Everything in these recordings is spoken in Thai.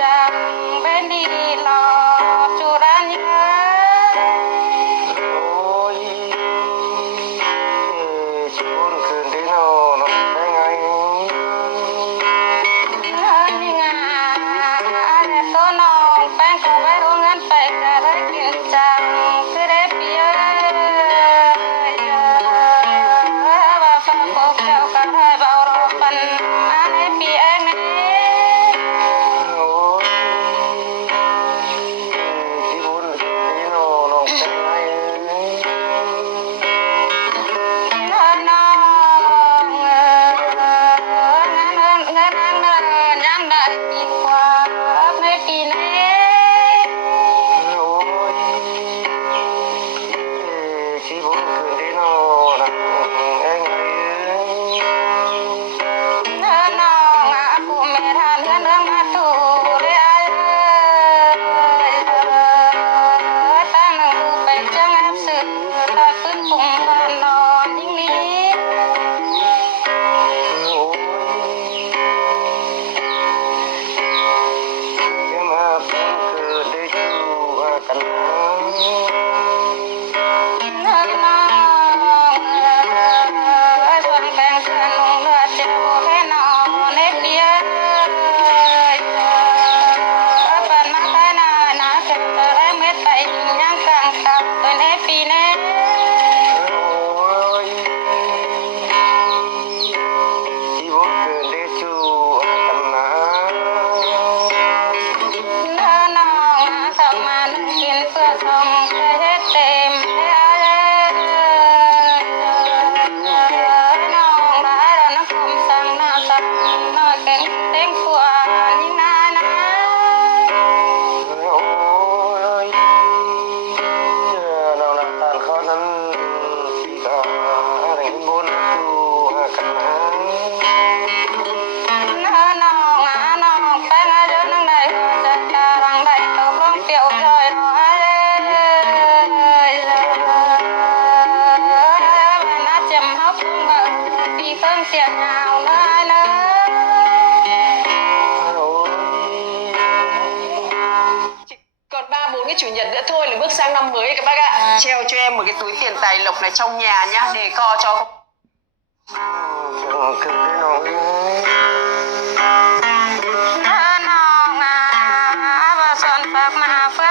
จังเป็นดีหลอจุรัญญาโอ้ยชิบุญคืนที่นอนได้ไงนี่งาแต่ตัวน้องแป้งก็ไว้รู้เงินไปก็ได้กินจังคือได้เปียว่าฟ้าพบเจ้าก็ให้เบารอปันมาในปีเองนี่โอ้ยชิบุญคืนที่นอนได้ไงน้องยังได้ปีกว่าในปีนี้โอ้ยชิบุญคืนที่นอนได้ไงน้องผู้แม่ทานเงินมาตู่เลยตั้งดูไปจังแอบสื่อลอยปืนปุ่งบ้านนอนยิ่งนี้โอ้ยจะมาเป็นคืนได้จูกันนะน้องส่วนแบ่งเงินลงเลือดเจ้าแค่นอนในเปียปันมาได้นาเกิดได้เม็ดไปยังกลางตับเป็นในปีนี้โอ้ยชีวิตเกินได้จูกันนะน้องเข้ามากินเพื่อทงเคยเฮ็ดเต็มน้องหลายแล้วนะผมสั่งหน้าสั่งน้อยเก่งเต็งกว่ายิ่งนานะโอ้ยเราหน้าตาเขานั้นสีตาแรงบนจูกันนะน้องแป้งอายุนั่งได้จะจารังได้ตกลงเปี่ยวจอยรอยน่าจำเขาคงแบบปีเพิ่งเสียงาวเลยเลยCòn 3 4 cái chủ nhật nữa thôi là bước sang năm mới các bác ạ. Treo cho em một cái túi tiền tài lộc này trong nhà nhá, để co choคืนได้นอนน้องว่าสอนฝากมาเพื่อ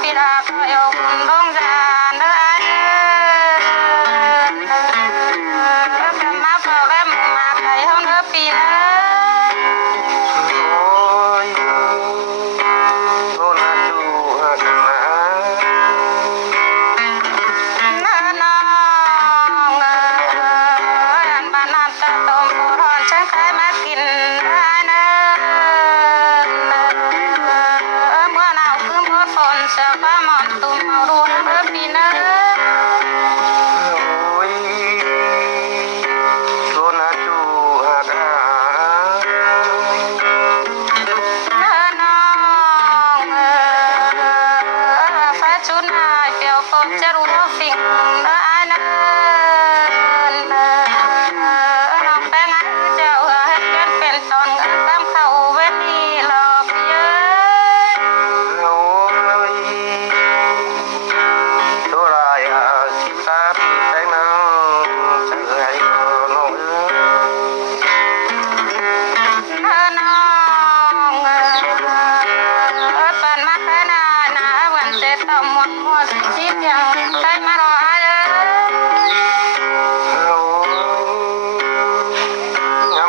ปีดาก็เอาคุณลงจานเด้อมาเฝ้าและมาไก่เฮาเด้อปีนะโอ้ยโดนจูกันนะน้องอันบ้านน้ำตาต้มโบราณฉันเคยมากินได้นะเมื่อหนาวคือเมื่อฝนเสื้อผ้าหมอนตุ่มเอารวนเด้อปีนะโอ้ยโดนจูกันน้องฟ้าชุดนายเปียวฝนจะรู้ว่าสิ่งเด้อนะน้องแป้งเจ้าให้กันเป็นตอนกันตามเข้าเวทีหลอกเยอะ โอ้ยตัวลายสิตาปีแตงนังจะให้น้องน้องปันมาแค่นาวันเสร็จต้องหมดสิบอย่างใครมารอเลย โอ้ย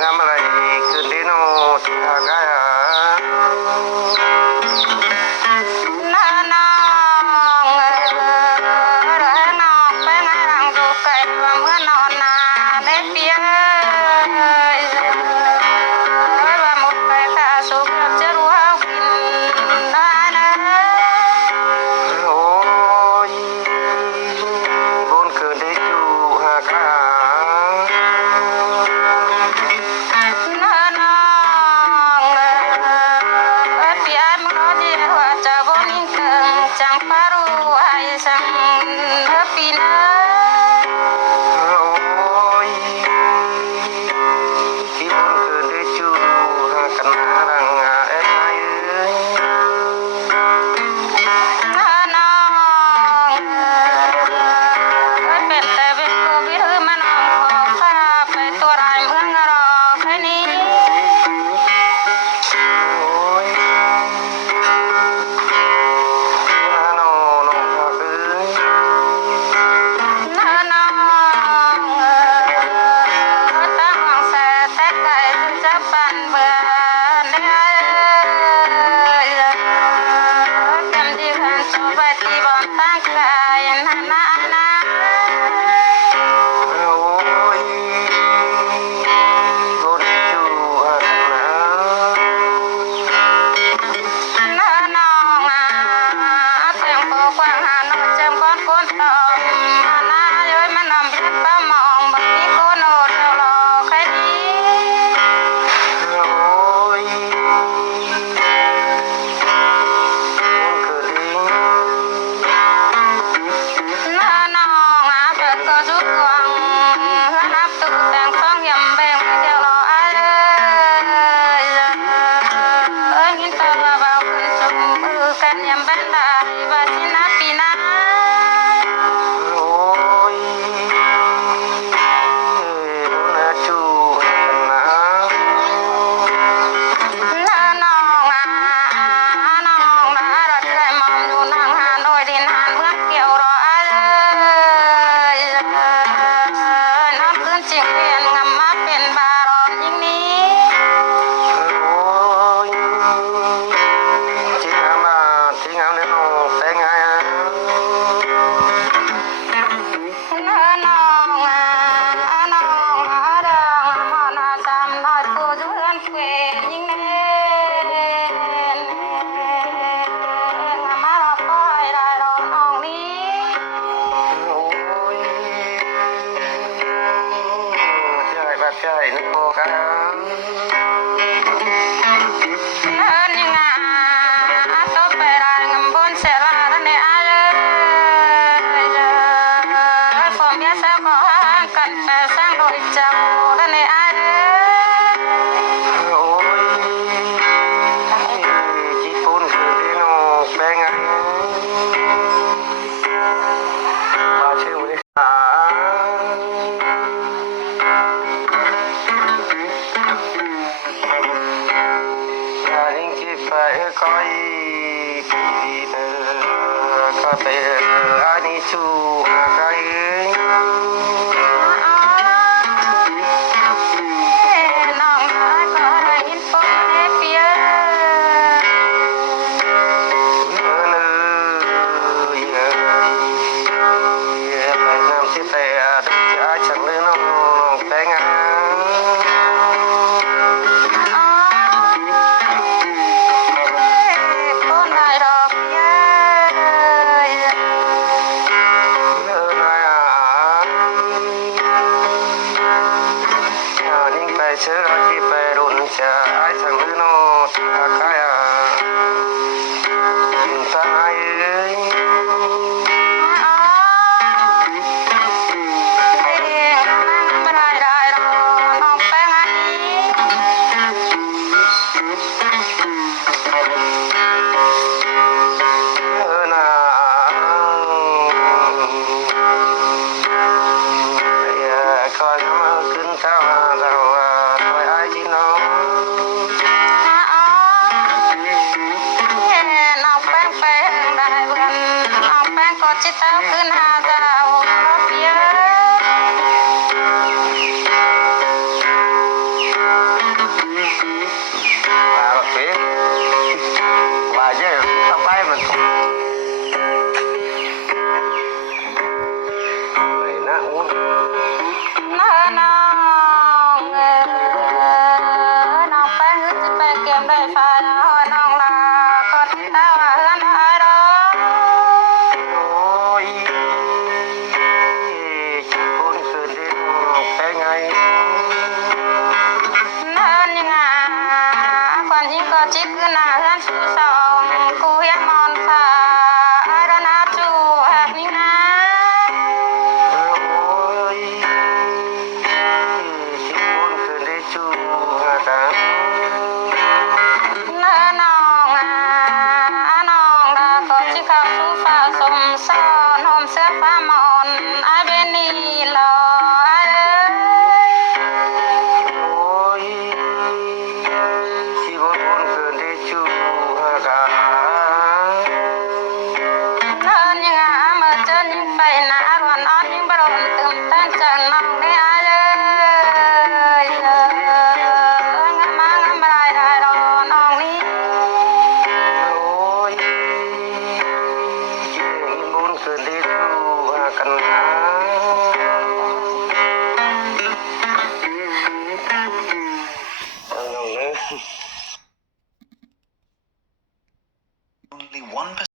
งามอะไรคืนที่นอนสิหากายน้องไปงานรังดูไก่ว่าเมื่อนอนนาในเปียว่าหมดไปค่าสุขจะรู้เอากินได้นะ โอ้ยบนคืนได้จูหากาน้อง Hãy subscribe cho kênh Ghiền Mì Gõ để không bỏ lỡ only 1%